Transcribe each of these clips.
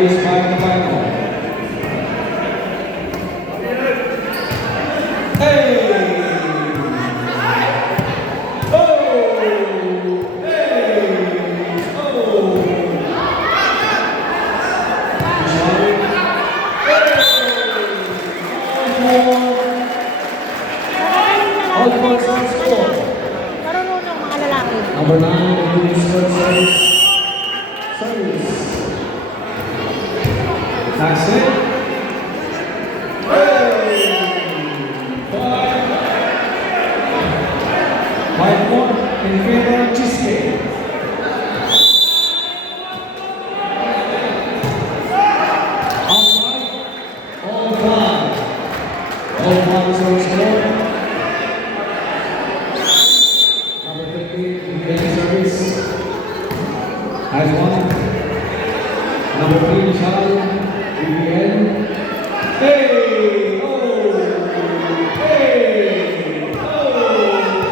Ace by the final. Hey! Marunong mga lalaki. Number 9, English first service. That's it. Hey! 5-1 in favor of Cheesecake. Outside, all five. All five is on score. Number 15, English service. Has one. Number 3, Charles. BBN. Hey! Oh! Hey! Oh!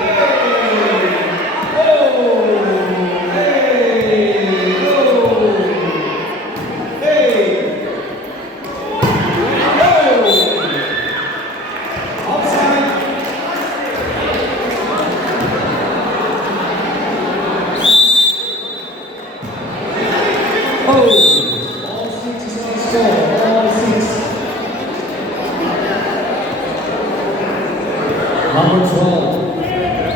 Hey! Oh! Hey! Oh! Hey! Oh! Outside. Oh! All six is on score. All six. Number 12.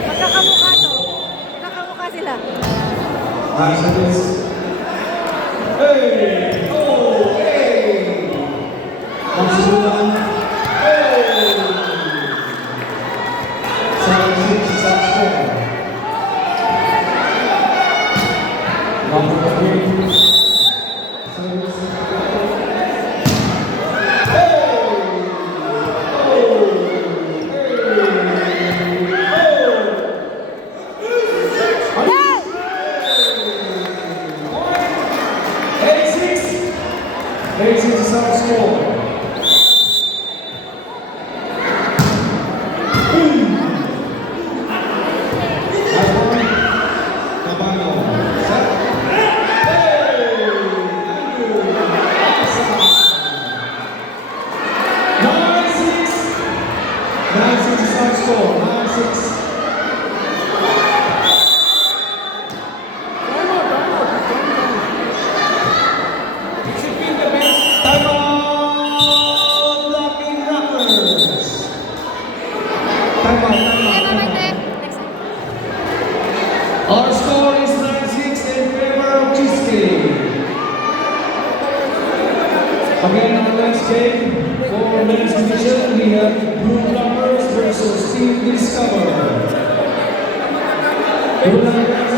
Magkakamukha to. Magkakamukha sila. Nice service. Hey! Oh! Hey! Matsubura. Hey! 7-6 is on score. Number 3. Service. Eight is the score. Our score is 9-6 in favor of Cheesecake. Again, our next game for men's division, we have Blue Plumbers versus Team Discover. Blue Plumbers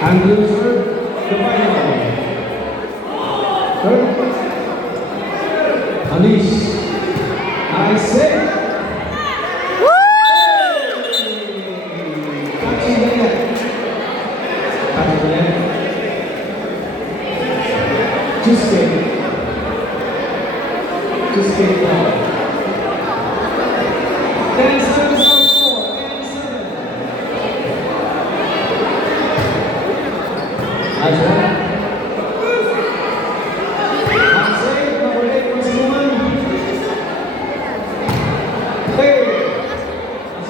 and loser, the final. Third, Anish. Nice set. Catching the net. Catching the net. Cheesecake. Cheesecake ball. 10-7 is our score. 10-7. Nice one. Number 8 was woman. Hey!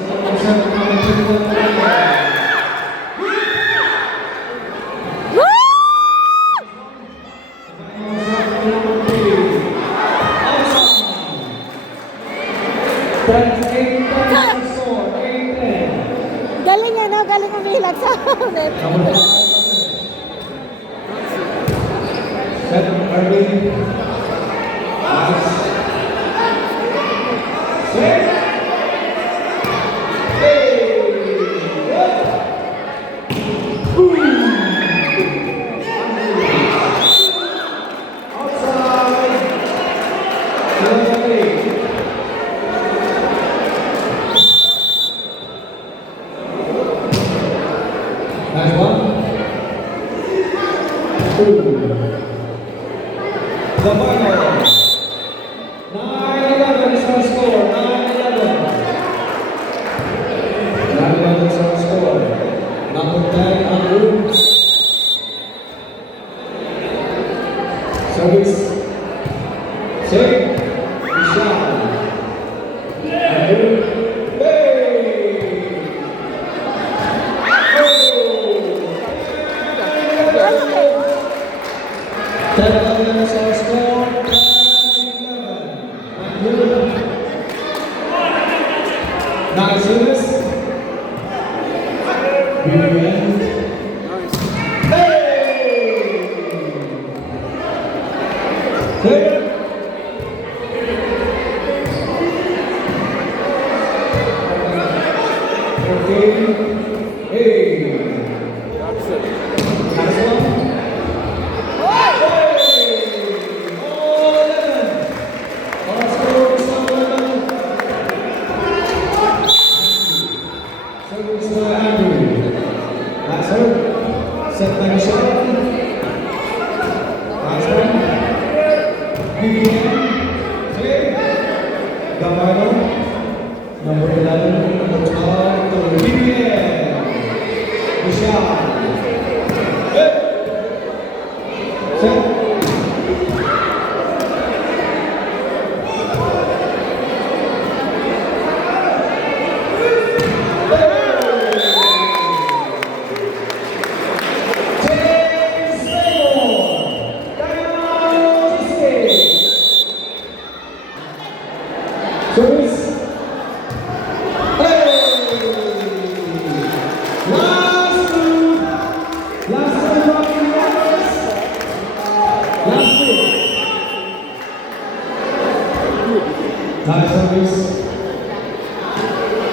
Number 7, number 21. Galing yan, no? Galing umilag sa net. Number 5. 7, Arvin. Nice. one. Two. The final. 9-11 is our score. 9-11. 9-11 is our score. Number 10, Andrew. Service. Save. Shot. Andrew. Nice service. Set by Michelle. Last one. Vivian. Save. Gamardo. Number 11. Number 12. To Vivian. Michelle. Set. Service. Hey! Last two. Rocking Rockers. Last two. Nice service.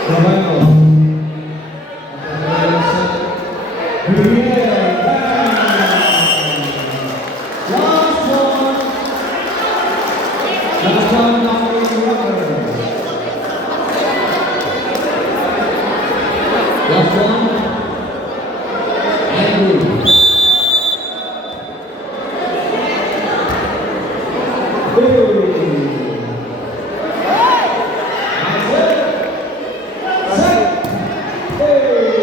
Romano. Last one, Rocking Rockers. Last one, Andrew. Set. Hey.